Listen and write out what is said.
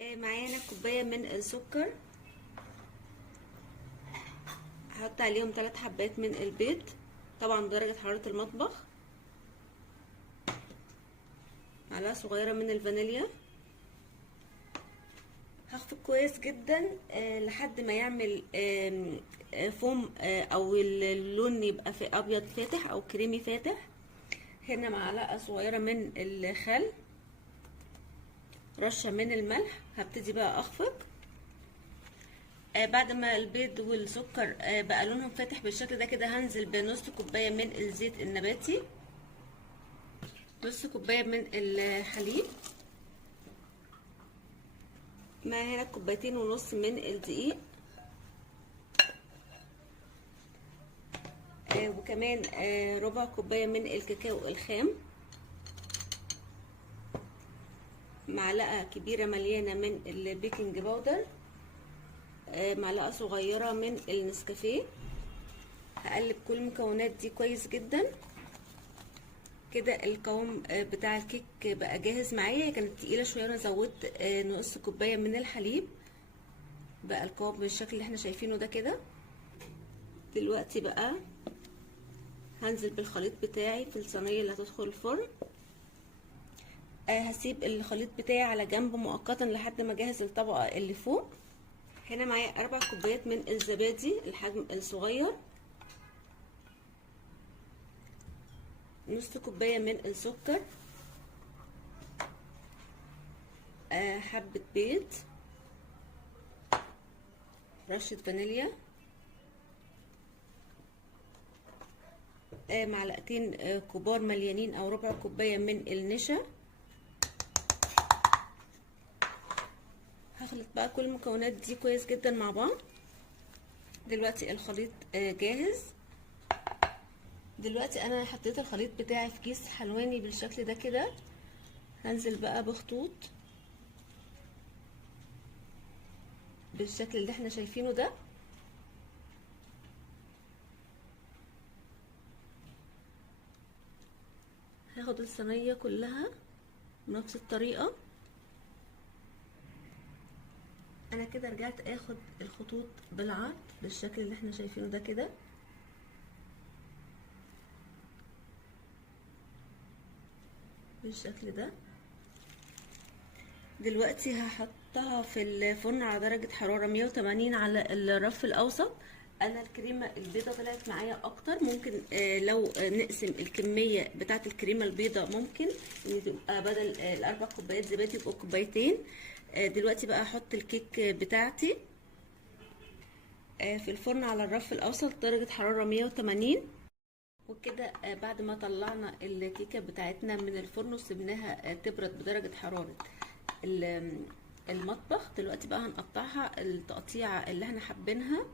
معايا هنا كوبايه من السكر. هحط عليهم 3 حبات من البيض، طبعا درجه حراره المطبخ. معلقه صغيره من الفانيليا. هخفق كويس جدا لحد ما يعمل فوم، او اللون يبقى في ابيض فاتح او كريمي فاتح. هنا معلقه صغيره من الخل، رشه من الملح. هبتدي بقى اخفق. بعد ما البيض والسكر بقى لونهم فاتح بالشكل ده كده، هنزل بنص كوبايه من الزيت النباتي، نص كوبايه من الحليب، مع هنا كوبايتين ونص من الدقيق، وكمان ربع كوبايه من الكاكاو الخام، معلقه كبيره مليانه من البيكنج باودر، معلقه صغيره من النسكافيه. هقلب كل المكونات دي كويس جدا كده. القوام بتاع الكيك بقى جاهز معايا. كانت تقيله شويه، انا زودت نص كوبايه من الحليب، بقى القوام بالشكل اللي احنا شايفينه ده كده. دلوقتي بقى هنزل بالخليط بتاعي في الصينيه اللي هتدخل الفرن. هسيب الخليط بتاعي على جنب مؤقتا لحد ما اجهز الطبقه اللي فوق. هنا معايا 4 كوبايات من الزبادي الحجم الصغير، نص كوبايه من السكر، حبه بيض، رشه فانيليا، معلقتين كبار مليانين او ربع كوبايه من النشا. هخلط بقى كل المكونات دي كويس جدا مع بعض. دلوقتي الخليط جاهز. دلوقتي انا حطيت الخليط بتاعي في كيس حلواني بالشكل ده كده. هنزل بقى بخطوط بالشكل اللي احنا شايفينه ده. هاخد الصينيه كلها بنفس الطريقه. انا كده رجعت اخد الخطوط بالعرض بالشكل اللي احنا شايفينه ده كده. بالشكل ده. دلوقتي هحطها في الفرن على درجة حرارة 180 على الرف الاوسط. انا الكريمة البيضة طلعت معايا اكتر، ممكن لو نقسم الكمية بتاعة الكريمة البيضة ممكن ان تبقى بدل ال4 كوبايات زبادي يبقوا كوبايتين. دلوقتي بقى هحط الكيك بتاعتي في الفرن على الرف الاوسط درجة حرارة 180. وكده بعد ما طلعنا الكيكة بتاعتنا من الفرن وسبناها تبرد بدرجة حرارة المطبخ، دلوقتي بقى هنقطعها التقطيعة اللي احنا حابينها.